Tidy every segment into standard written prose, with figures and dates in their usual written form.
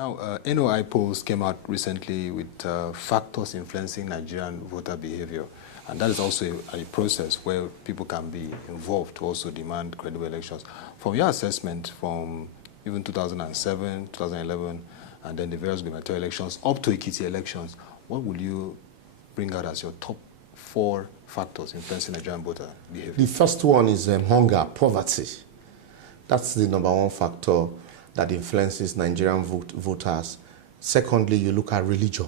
Now, NOI polls came out recently with factors influencing Nigerian voter behavior. And that is also a process where people can be involved to also demand credible elections. From your assessment from even 2007, 2011, and then the various gubernatorial elections up to Ekiti elections, what will you bring out as your top 4 factors influencing Nigerian voter behavior? The first one is hunger, poverty. That's the #1 factor that influences Nigerian voters. Secondly, you look at religion.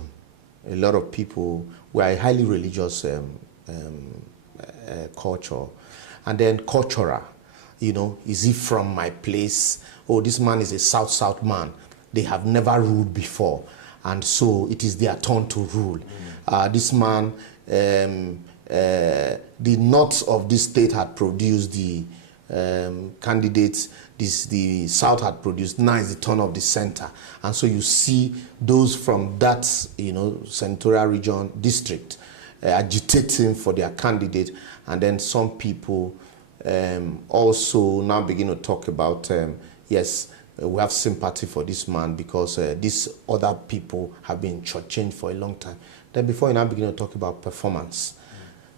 A lot of people, we are a highly religious culture. And then cultural, you know, is he from my place? Oh, this man is a South man. They have never ruled before. And so it is their turn to rule. This man, the north of this state had produced the candidates, the south had produced, now is the turn of the center. And so you see those from that, you know, senatorial region, district, agitating for their candidate. And then some people also now begin to talk about, yes, we have sympathy for this man because these other people have been shortchanged for a long time. Then before you now begin to talk about performance,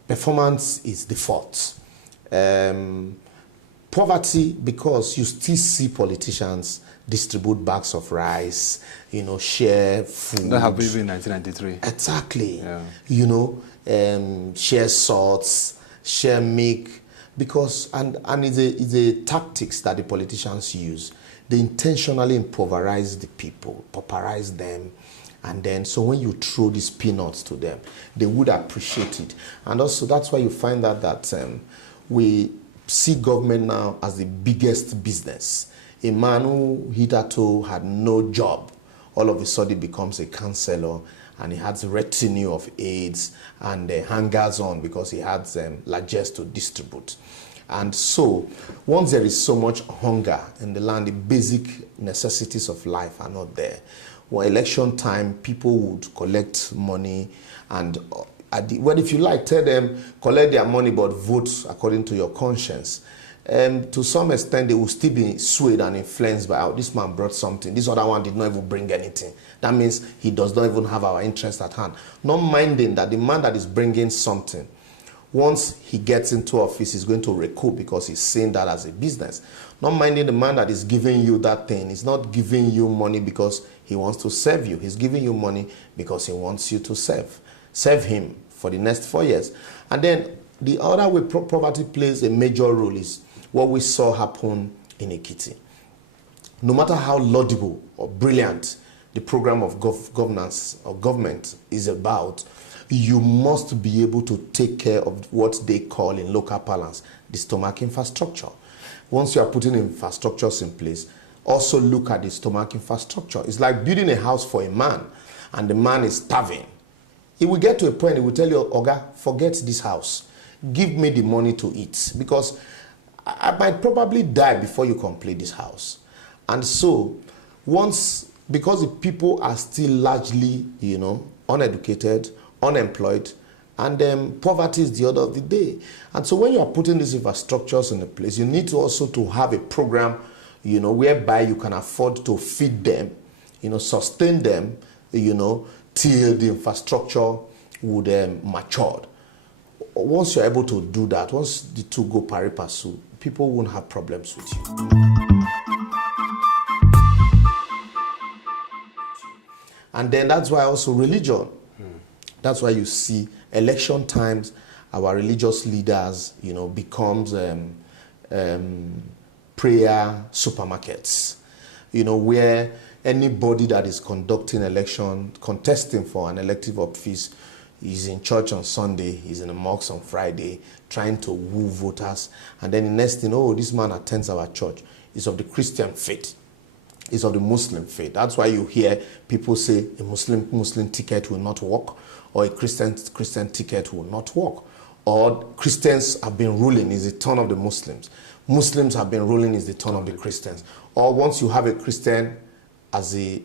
performance is the fault. Poverty, because you still see politicians distribute bags of rice, you know, share food. That happened in 1993. Exactly. Yeah. You know, share salts, share milk, because, and it's a tactics that the politicians use. They intentionally impoverize the people, pauperize them, and then, so when you throw these peanuts to them, they would appreciate it. And also, that's why you find out that we see government now as the biggest business. A man who hitherto had no job, all of a sudden becomes a counselor, and he has a retinue of aides and hangers on because he has largesse to distribute. And so, once there is so much hunger in the land, the basic necessities of life are not there. When election time, people would collect money, and well, if you like, tell them, collect their money, but vote according to your conscience. To some extent, they will still be swayed and influenced by, oh, this man brought something, this other one did not even bring anything. That means he does not even have our interest at hand. Not minding that the man that is bringing something, once he gets into office, he's going to recoup because he's seeing that as a business. Not minding the man that is giving you that thing. He's not giving you money because he wants to serve you. He's giving you money because he wants you to serve him for the next 4 years. And then the other way poverty plays a major role is what we saw happen in Ekiti. No matter how laudable or brilliant the program of governance or government is about, you must be able to take care of what they call in local parlance the stomach infrastructure. Once you are putting infrastructures in place, also look at the stomach infrastructure. It's like building a house for a man, and the man is starving. He will get to a point, he will tell you, Oga, forget this house. Give me the money to eat, because I might probably die before you complete this house. And so, because the people are still largely, you know, uneducated, unemployed, and poverty is the order of the day. And so when you are putting these infrastructures in place, you need to also to have a program, you know, whereby you can afford to feed them, you know, sustain them, you know, till the infrastructure would mature. Once you're able to do that, once the two go pari passu, people won't have problems with you. And then that's why also religion. That's why you see election times, our religious leaders, you know, becomes prayer supermarkets, you know, where anybody that is conducting election, contesting for an elective office, is in church on Sunday, is in the mosque on Friday, trying to woo voters. And then the next thing, oh, this man attends our church. He's of the Christian faith. He's of the Muslim faith. That's why you hear people say a Muslim ticket will not work, or a Christian ticket will not work. Or Christians have been ruling, is the turn of the Muslims. Muslims have been ruling, is the turn of the Christians. Or once you have a Christian as a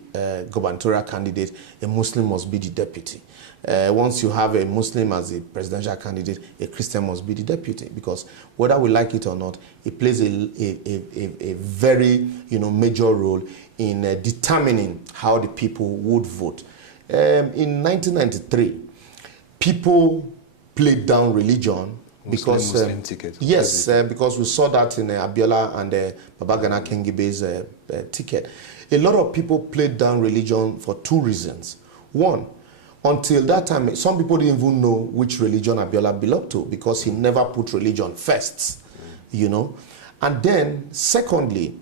gubernatorial candidate, a Muslim must be the deputy. Once you have a Muslim as a presidential candidate, a Christian must be the deputy, because whether we like it or not, it plays a very major role in determining how the people would vote. In 1993, people played down religion because Muslim ticket. Yes, because we saw that in Abiola and Babagana Kengibe's ticket. A lot of people played down religion for two reasons. One, until that time, some people didn't even know which religion Abiola belonged to, because he never put religion first, And then, secondly,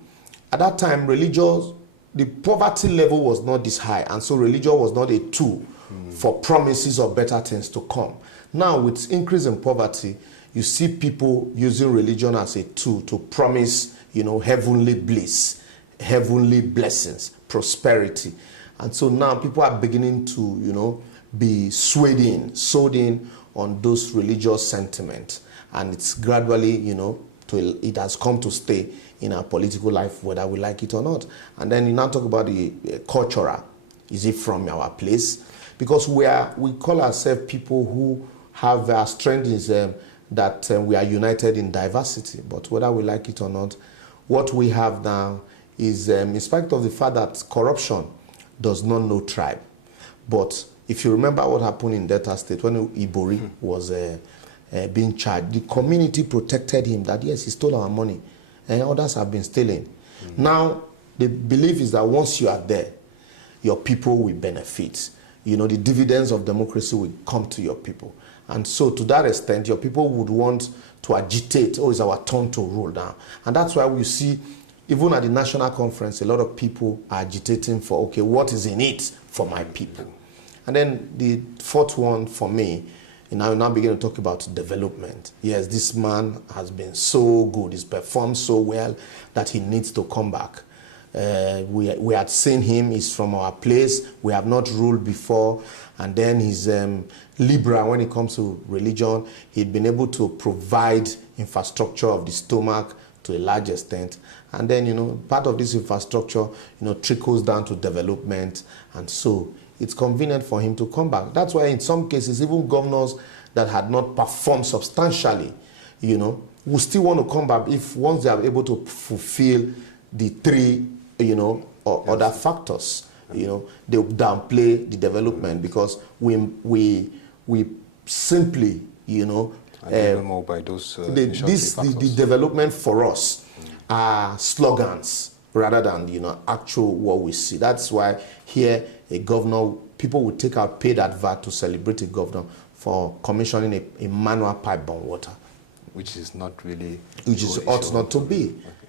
at that time, the poverty level was not this high, and so religion was not a tool for promises of better things to come. Now, with increase in poverty, you see people using religion as a tool to promise, heavenly bliss, heavenly blessings, prosperity. And so now people are beginning to, be swayed in on those religious sentiments. And it's gradually, it has come to stay in our political life, whether we like it or not. And then you now talk about the cultural. Is it from our place? Because we call ourselves people who have our strength is that we are united in diversity. But whether we like it or not, what we have now is, in spite of the fact that corruption does not know tribe. But if you remember what happened in Delta State when Ibori was being charged, the community protected him that, yes, he stole our money, and others have been stealing. Now, the belief is that once you are there, your people will benefit. The dividends of democracy will come to your people. And so to that extent, your people would want to agitate, it's our turn to rule now. And that's why we see, even at the national conference, a lot of people are agitating for, okay, what is in it for my people? And then the fourth one for me, and I will now begin to talk about development. Yes, this man has been so good, he's performed so well that he needs to come back. We had seen him, he's from our place, we have not ruled before, and then he's liberal when it comes to religion. He'd been able to provide infrastructure of the stomach to a large extent, and then part of this infrastructure trickles down to development, and so it's convenient for him to come back. That's why in some cases, even governors that had not performed substantially, will still want to come back if once they are able to fulfill the three or other factors, they downplay the development, because we simply, more by those the development for us are slogans rather than actual what we see. That's why here a governor, people will take out paid advert to celebrate a governor for commissioning a manual pipe bomb water, which is not really, which is ought not to be. Okay.